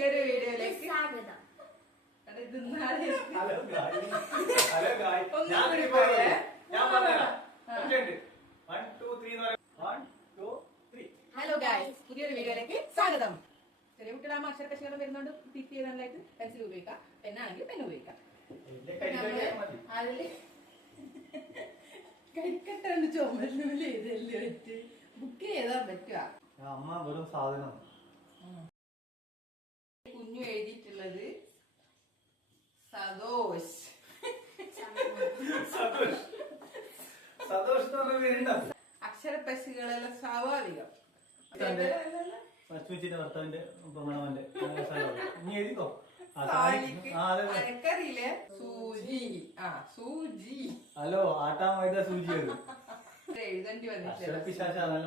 പുതിയൊരു വീഡിയോയിലേക്ക് സ്വാഗതം. ഹലോ ഗായ്സ്, പുതിയൊരു വീഡിയോയിലേക്ക് സ്വാഗതം. ചെറിയ കുട്ടികളാകുമ്പോ അക്ഷരപശകളും വരുന്നോണ്ട് തിരിച്ച് എഴുതാനായിട്ട് പെൻസിൽ ഉപയോഗിക്കാം, പെണ്ണാണെങ്കിൽ പെൻ ഉപയോഗിക്കാം. അതില് കരിക്കട്ടാണ് ചുമരിനുള്ളിൽ എഴുതല്ലേ വെച്ച് ബുക്ക് ചെയ്താൻ പറ്റുക. അമ്മ വെറും സാധനം. കുഞ്ഞു എഴുതിയിട്ടുള്ളത് സതോഷ്. അക്ഷരപ്പശുകളെല്ലാം സ്വാഭാവികം. ഭർത്താവിന്റെ പ്രമാണവന്റെ എനിക്കറിയില്ലേ സൂചി. സൂചി. ഹലോ, ആട്ടാൻ വൈദ്യ സൂചി എഴുതേണ്ടി വന്നിട്ടില്ല.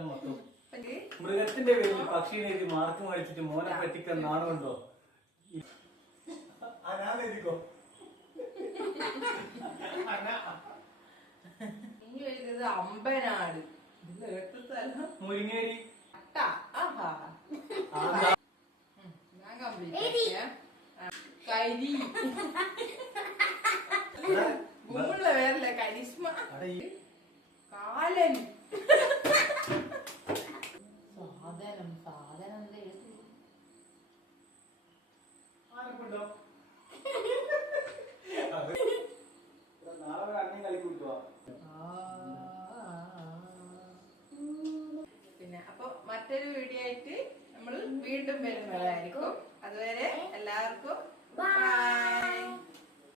മൊത്തം മൃഗത്തിന്റെ പേരിൽ പക്ഷീനെ എഴുതി മാർക്ക് മേടിച്ചിട്ട് മോനെ പറ്റിക്കാൻ നാണുണ്ടോ? ഇനി എഴുതിയത് അമ്പനാട്. മുരിങ്ങേരി. കരി ഗുമുള്ള പേരല്ലേ കരിഷ്മ. കാലൻ. സാധനം സാധനം പിന്നെ അപ്പൊ മറ്റൊരു വീഡിയോ ആയിട്ട് നമ്മൾ വീണ്ടും വരുന്നതായിരിക്കും. അതുവരെ എല്ലാവർക്കും ബൈ.